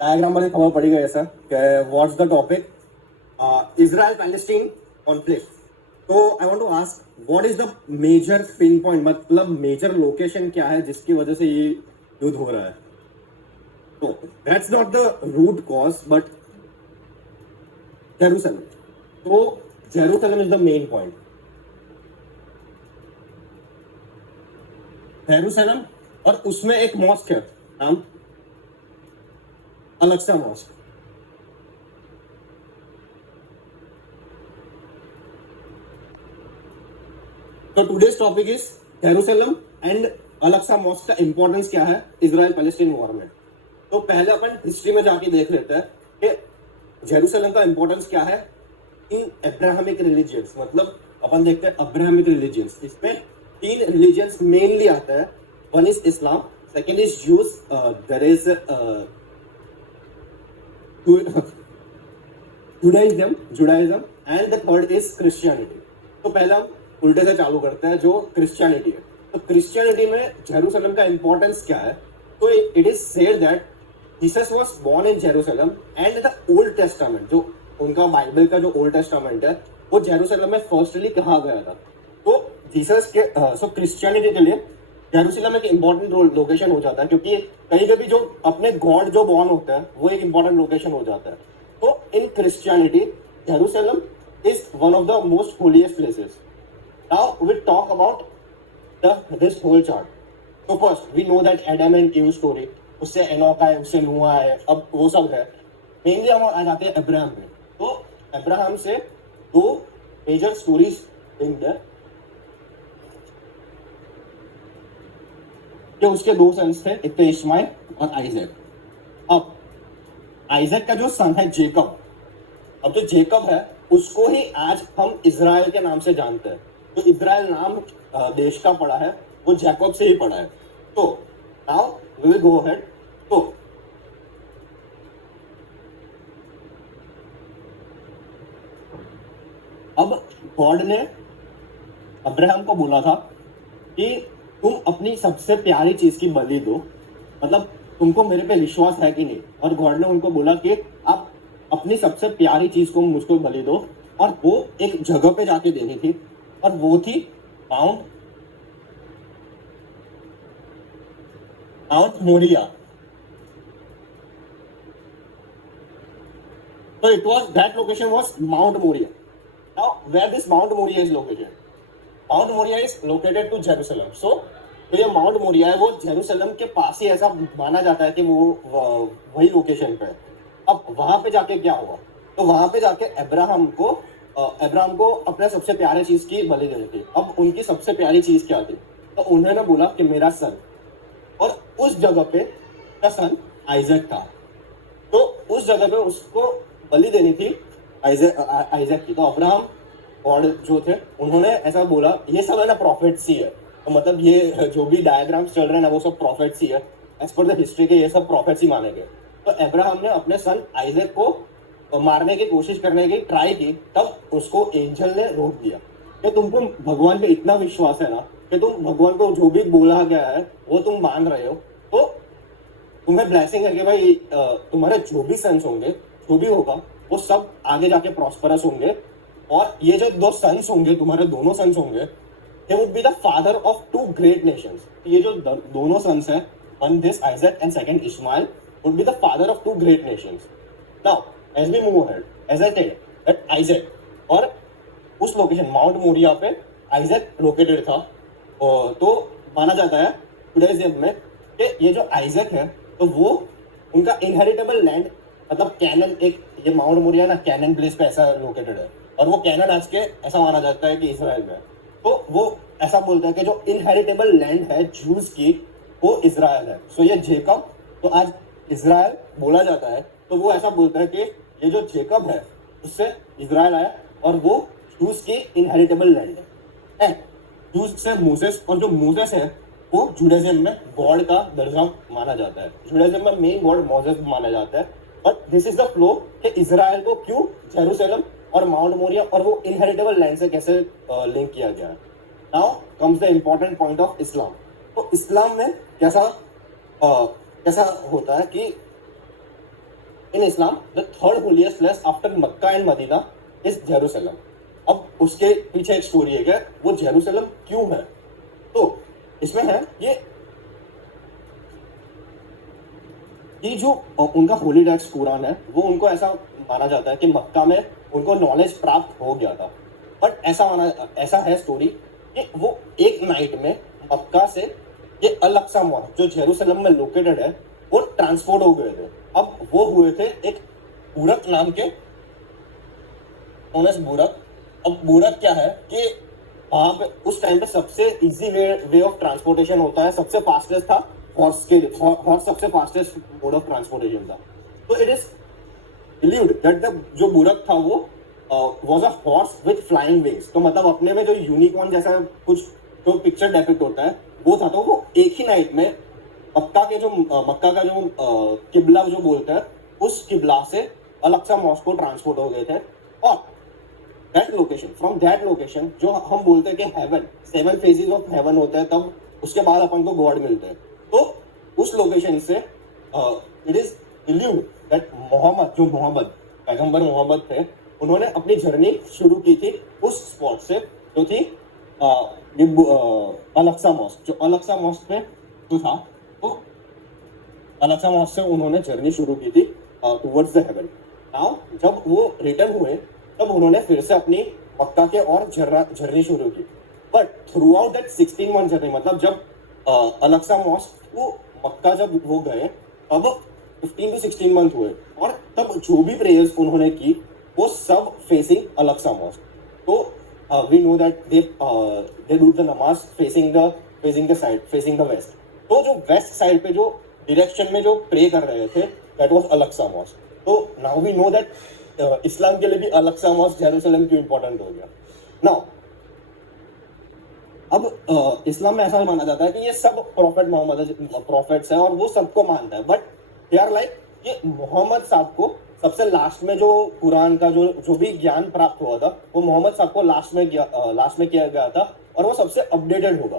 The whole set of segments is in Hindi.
डायग्राम वाली खबर पड़ी गई है सर कि what's the topic Israel Palestine conflict. तो I want to ask what is the major pin point, मतलब मेजर लोकेशन क्या है जिसकी वजह से ये युद्ध हो रहा है। तो that's not the root cause but Jerusalem. तो Jerusalem is the main point. Jerusalem और उसमें एक मॉस्क है, नाम अलक्सा मॉस्क। तो today's topic is Jerusalem and Al Aqsa mosque का इंपॉर्टेंस क्या है इजराइल पैलेस्टीन वॉर में। तो पहले अपन हिस्ट्री में जाके देख लेते हैं कि जेरूसलम का इंपॉर्टेंस क्या है इन अब्राहमिक रिलीजियंस। मतलब अपन देखते हैं अब्राहमिक रिलीजियंस, इसमें 3 रिलीजियंस मेनली आता है। One is Islam, second is Jews, there is Judaism and the third is Christianity. तो पहले हम उल्टे से चालू करते हैं, जो क्रिश्चियनिटी है। तो क्रिश्चियनिटी में जेरूसलम का इंपॉर्टेंस क्या है? तो it is said that Jesus was born in Jerusalem and the Old Testament, जो उनका बाइबल का जो ओल्ड टेस्टामेंट है वो जेरूसलम में फर्स्टली कहा गया था। तो जीसस के सो क्रिश्चियनिटी के लिए जेरूसलम एक इंपॉर्टेंट लोकेशन हो जाता है, क्योंकि कहीं कभी जो अपने गॉड जो बॉर्न होता है वो एक इंपॉर्टेंट लोकेशन हो जाता है। तो इन Christianity Jerusalem is one of the most holiest places. Now we talk about this whole chart. So first we know that Adam and Eve story, उससे एनोक है, उससे नूह है, अब वो सब है। मेनली हम आ जाते हैं अब्राहम में। तो अब्राहम से 2 मेजर स्टोरीज लिंक्ड है कि उसके 2 सन्स थे, एक तो इस्माइल और आइजैक। अब आइजैक का जो सन है जेकब, अब जो जेकब है उसको ही आज हम इजराइल के नाम से जानते हैं। तो इजराइल नाम देश का पड़ा है वो जैकब से ही पड़ा है। तो now we will go ahead. तो अब गॉड ने अब्राहम को बोला था कि तुम अपनी सबसे प्यारी चीज की बलि दो, मतलब तुमको मेरे पे विश्वास है कि नहीं। और गॉड ने उनको बोला कि आप अपनी सबसे प्यारी चीज को मुझको बलि दो, और वो एक जगह पे जाके देनी थी, और वो थी Mount Moriah. So it was, that location was Mount Moriah. Now where this Mount Moriah is located? Mount Moriah is located to Jerusalem. So तो ये माउंट मोरिया है वो जेरूसलम के पास ही, ऐसा माना जाता है कि वो वही लोकेशन पे है। अब वहां पे जाके क्या हुआ? तो वहां पे जाके अब्राहम को अपने सबसे प्यारे चीज की बलि देनी थी। अब उनकी सबसे प्यारी चीज क्या थी? तो उन्होंने बोला कि मेरा सन, और उस जगह पे का सन आइजैक था। तो उस जगह पे उसको बलि देनी थी आइजैक की। तो अब्राहम गॉड जो थे उन्होंने ऐसा बोला, ये सब है ना प्रॉफिट्स ही है। तो मतलब ये जो भी डायग्राम्स चल रहे हैं ना वो सब प्रॉफिट्स ही है, एज पर द हिस्ट्री के ये सब प्रॉफिट्स ही माने गए। तो अब्राहम ने अपने सन आइजैक को मारने की कोशिश करने की ट्राई की, तब उसको एंजल ने रोक दिया कि तुमको भगवान पे इतना विश्वास है ना कि तुम भगवान को जो भी बोला गया है वो तुम मान रहे हो, तो तुम्हें ब्लेसिंग है कि भाई तुम्हारे जो भी सन्स होंगे, जो भी होगा वो सब आगे जाके प्रॉस्परस होंगे। और ये जो 2 सन्स होंगे, तुम्हारे दोनों सन्स होंगे, they would be the father of 2 great nations. ये जो दोनों सन्स हैं, one this Isaac and second Ishmael, would be the father of 2 great nations. Now as we move ahead, as I tell that Isaac, और उस लोकेशन माउंट मोरिया पे आइजैक लोकेटेड था। तो माना जाता है टुडेज डे में कि ये जो आइजैक है तो वो उनका इनहेरिटेबल लैंड, मतलब कैनन, एक ये माउंट मोरिया ना कैनन प्लेस पे ऐसा लोकेटेड है, और वो कैनन आज के ऐसा माना जाता है कि इजराइल में। तो वो ऐसा बोलते हैं कि जो इनहेरिटेबल लैंड है जूस की वो इजराइल है। सो ये जेकब, तो आज इजराइल बोला जाता है, तो वो ऐसा बोलता है कि ये जो जेकब है उससे इजराइल आया, और वो जूस की इनहेरिटेबल लैंड है। जूस से मूसेस, और जो मूसेस है वो जुडाइज्म में गॉड का दर्जा माना जाता है। जुडाइज्म में मेन गॉड मोसेस माना जाता है। But this is the flow कि इजराइल को क्यों जेरूसलम और माउंट मोरिया और वो इनहेरिटेबल लैंड से कैसे लिंक किया गया है। Now comes the important point of Islam. तो इस्लाम में कैसा होता है कि in Islam the third holiest place after Mecca and Medina is Jerusalem. अब उसके पीछे एक स्टोरी है कि वो जेरूसलम क्यों है। तो इसमें है ये जो उनका होली टेक्स्ट कुरान है, वो उनको ऐसा माना जाता है कि मक्का में उनको नॉलेज प्राप्त हो गया था। बट ऐसा है स्टोरी कि वो एक नाइट में मक्का से ये अल अक्सा मॉस्क जो जेरूसलम में लोकेटेड है वो ट्रांसपोर्ट हो गए थे। अब वो हुए थे एक बुरक नाम के ओनस बुरक। अब बुरक क्या है कि वहां पे उस टाइम पे सबसे इजी वे ऑफ ट्रांसपोर्टेशन होता है, सबसे फास्टेस्ट था हॉर्स के लिए। हॉर्स सबसे फास्टेस्ट मोड ऑफ ट्रांसपोर्टेशन था। तो it is believed that the जो बुरक था वो was a horse with flying wings. तो मतलब अपने में जो यूनिकॉर्न जैसा कुछ जो पिक्चर डेपिक्ट होता है वो था। तो वो एक ही नाइट में मक्का का जो किबला जो बोलते हैं उस किबला से अल अक्सा मॉस्क को ट्रांसपोर्ट हो गए थे। और that location, from that location जो हम बोलते हैं कि हेवन, 7 फेजेस ऑफ हेवन होता है, तब उसके बाद अपन को गॉड मिलते हैं। तो उस लोकेशन से it is believed that Muhammad पैगंबर मोहम्मद थे, उन्होंने अपनी जर्नी शुरू की थी उस स्पॉट से जो थी अल अक्सा मॉस्क। जो अल अक्सा मॉस्क में जो था तो अल अक्सा मॉस्क से उन्होंने जर्नी शुरू की थी टुवर्ड्स द हेवन। नाउ जब वो रिटर्न हुए तब उन्होंने फिर से अपनी मक्का के और जर्नी शुरू की। But through out that 16 month journey, मतलब जब अल अक्सा मॉस्क को मक्का जब वो गए तब 15 to 16 मंथ हुए और तब जो भी प्रेयर्स उन्होंने की वो सब फेसिंग अल अक्सा मॉस्क। तो we know that they do the namaz facing the side, facing the west. तो जो वेस्ट साइड पे जो डायरेक्शन में जो प्रे कर रहे थे that was Al Aqsa mosque. तो now we know that Islam के लिए भी अल अक्सा मॉस्क जेरूसलम क्यों इंपॉर्टेंट हो गया। नाउ अब इस्लाम में ऐसा माना जाता है कि ये सब प्रॉफिट्स हैं और वो सबको मानता है। बट दे आर लाइक ये मोहम्मद साहब को सबसे लास्ट में जो कुरान का जो भी ज्ञान प्राप्त हुआ था वो मोहम्मद साहब को लास्ट में किया गया था और वो सबसे अपडेटेड होगा।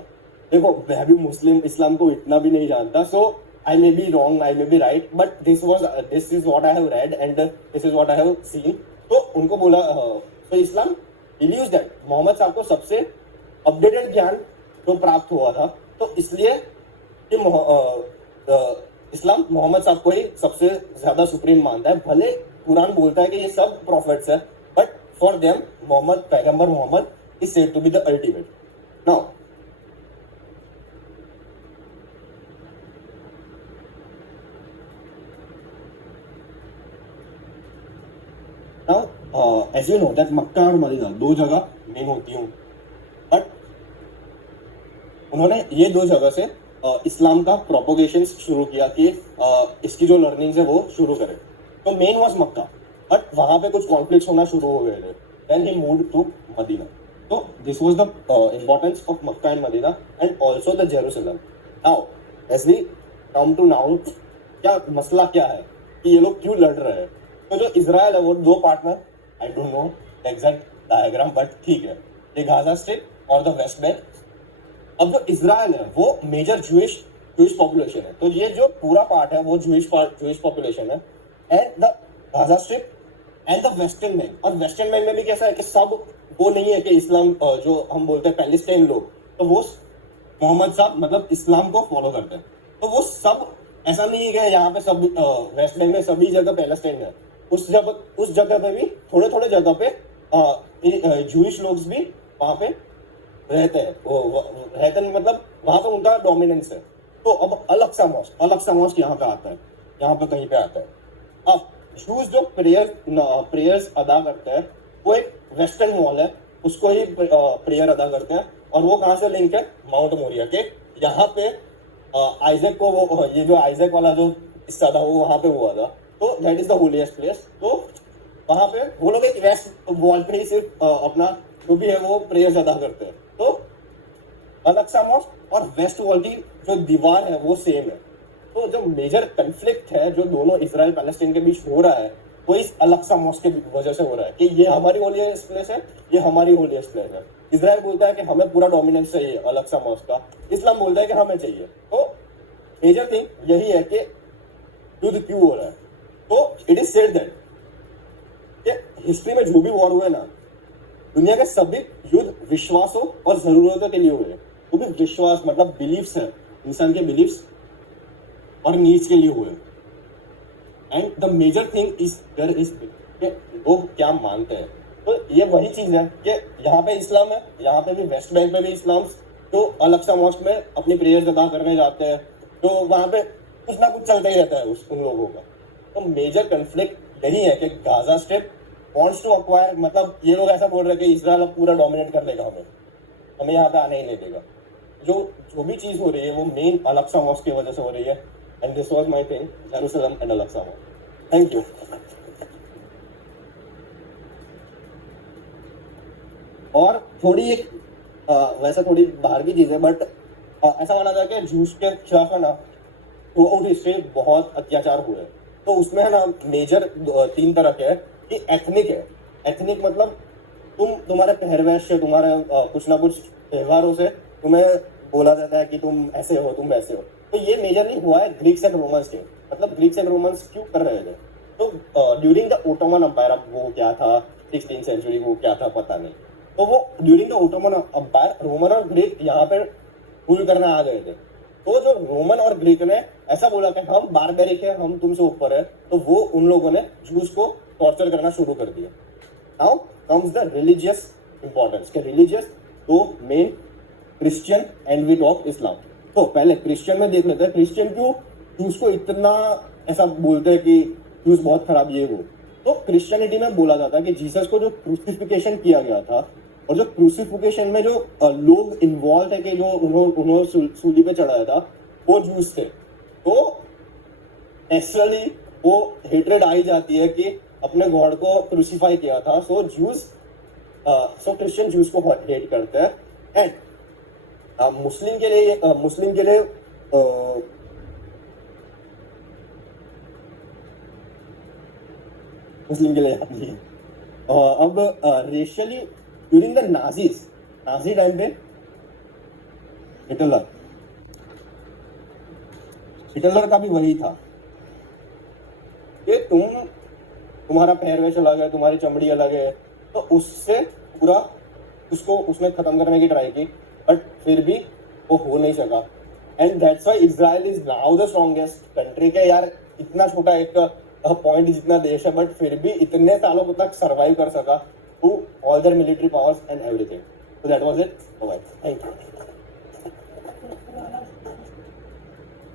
देखो मैं भी मुस्लिम इस्लाम को इतना भी नहीं जानता, so I may be wrong, I may be right, but this is what I have read and this is what I have seen. तो उनको बोला तो इस्लाम बिलीव्स दैट मोहम्मद साहब को सबसे अपडेटेड ज्ञान जो प्राप्त हुआ था, तो इसलिए इस्लाम मोहम्मद साहब को ही सबसे ज्यादा सुप्रीम मानता है। भले कुरान बोलता है कि ये सब प्रॉफिट्स है, but for them paigambar Muhammad is said to be the ultimate. Now as you know that Mecca और मदीना दो जगह मेन होती हूँ, बट उन्होंने ये दो जगह से इस्लाम का प्रोपोगेशन शुरू किया कि इसकी जो लर्निंग्स है वो शुरू करें। तो मेन वाज मक्का, बट वहां पे कुछ कॉन्फ्लिक्ट्स होना शुरू हो गए थे। Then he moved to Medina. तो this was the importance of Mecca and Medina and also the Jerusalem. Now as we come to now, क्या मसला क्या है कि ये लोग क्यों लड़ रहे हैं। तो जो इजराइल है वो दो पार्ट में, I don't know exact diagram, but ठीक है, ये गाजा स्ट्रिप और द वेस्ट बैंक। अब जो इजराइल है वो मेजर जूइश पॉपुलेशन है, तो ये जो पूरा पार्ट है वो जूइश पॉपुलेशन है। And the Gaza strip and the western bank. और वेस्टर्न बैंक में भी कैसा है कि सब वो नहीं है कि इस्लाम जो हम बोलते हैं पैलेस्टाइन लोग, तो वो मोहम्मद साहब मतलब इस्लाम को फॉलो करते हैं। तो वो सब ऐसा नहीं है कि यहाँ पे सब वेस्ट बैंक में सभी जगह पैलेस्टाइन है। उस जगह पे भी थोड़े जगह पे जूइश लोग भी वहां पे रहते हैं। रहते हैं मतलब वहां पे उनका डोमिनेंस है। तो अब अल अक्सा मॉस्क यहाँ पे आता है, यहाँ पे कहीं पे आता है। अब जूस जो प्रेयर्स अदा करते हैं वो एक वेस्टर्न मॉल है, उसको ही प्रेयर अदा करते हैं। और वो कहाँ से लिंक है, माउंट मोरिया के। यहाँ पे आइजैक को वो ये जो आइजैक वाला जो हिस्सा था वो वहां पे हुआ था। तो that is the holiest place. तो वहां पे वो लोग एक वेस्ट वॉल पे ही सिर्फ अपना जो भी है वो प्रेयर्स अदा करते हैं। तो अल अक्सा मॉस्क और वेस्ट वॉल की जो दीवार है वो सेम है। तो जो मेजर कंफ्लिक्ट है जो दोनों इजराइल पैलेस्टाइन के बीच हो रहा है वो इस अल अक्सा मॉस्क की वजह से हो रहा है कि ये हमारी होलीएस्ट प्लेस है, ये हमारी होलीएस्ट प्लेस है। इजराइल बोलता है कि हमें पूरा डोमिनेंस चाहिए अल अक्सा मॉस्क का, इस्लाम बोलता है कि हमें चाहिए। तो मेजर थिंग यही है कि युद्ध क्यों हो रहा है। तो it is said that history में जो भी वॉर हुए ना, दुनिया के सभी युद्ध विश्वासों और जरूरतों के लिए हुए। वो भी विश्वास मतलब बिलीफ्स है, इंसान के बिलीफ्स और नीड्स के लिए हुए। And the major thing is there is लोग क्या मानते हैं। तो ये वही चीज है कि यहाँ पे इस्लाम है, यहाँ पे भी वेस्ट बैंक में भी इस्लाम, तो अल-अक्सा मॉस्क में अपनी प्रेयर्स अदा करने जाते हैं, तो वहां पे कुछ ना कुछ चलता ही रहता है उन लोगों का। तो मेजर कन्फ्लिक्ट यही है कि Gaza strip wants to acquire, मतलब ये लोग ऐसा बोल रहे हैं कि इजराइल अब पूरा डोमिनेट कर लेगा, हमें यहाँ पे आने ही नहीं देगा। जो भी चीज हो रही है वो मेन अल-अक्सा मॉस्क की वजह से हो रही है। And this was my thing, Jerusalem and Al Aqsa mosque. Thank you. और थोड़ी एक वैसे थोड़ी बाहर की चीज है, बट ऐसा माना जाए कि जूस के खिलाफ है ना थ्रू आउट हिस्ट्री बहुत अत्याचार हुए। तो उसमें है ना मेजर 3 तरह के है कि एथनिक है। एथनिक मतलब तुम्हारे पहरवेश से, तुम्हारे कुछ ना कुछ त्योहारों से तुम्हें बोला जाता है कि तुम ऐसे हो, तुम वैसे हो। तो ये मेजरली हुआ है ग्रीक्स एंड रोमन्स के, मतलब ग्रीक्स एंड रोमन्स क्यों कर रहे थे। तो ड्यूरिंग द ओटोमन अंपायर, अब वो क्या था 16th सेंचुरी, वो क्या था पता नहीं। तो वो during the Ottoman umpire Roman और ग्रीक यहाँ पे रूल करने आ गए थे। तो जो रोमन और ग्रीक ने ऐसा बोला कि हम बारबेरिक है, हम तुमसे ऊपर है, तो वो उन लोगों ने जूस को टॉर्चर करना शुरू कर दिया। Now comes the religious importance के रिलीजियस, तो main Christian and we talk Islam. तो पहले क्रिश्चियन में देख लेते हैं, क्रिश्चियन क्यों जूस को इतना ऐसा बोलते हैं कि जूस बहुत खराब ये वो। तो क्रिश्चियनिटी में बोला जाता है कि जीसस को जो क्रूसिफिकेशन किया गया था, और जो क्रूसिफिकेशन में जो लोग इन्वॉल्व थे कि जो उन्होंने सूली पे चढ़ाया था वो जूस थे। तो नेचुरली वो हेट्रेड आई जाती है कि अपने गॉड को क्रूसिफाई किया था। सो क्रिश्चियन जूस को हेट करते हैं। एंड मुस्लिम के लिए याद नहीं है। अब racially during the Nazi time पे हिटलर का भी वही था कि तुम्हारा पहरवेश अलग है, तुम्हारी चमड़ी अलग है। तो उससे पूरा उसको उसने खत्म करने की ट्राई की, बट फिर भी वो हो नहीं सका। And that's why Israel is now the strongest country. के यार इतना छोटा एक पॉइंट जितना देश है, बट फिर भी इतने सालों तक सर्वाइव कर सका to all their military powers and everything. So that was it. All right. Thank you.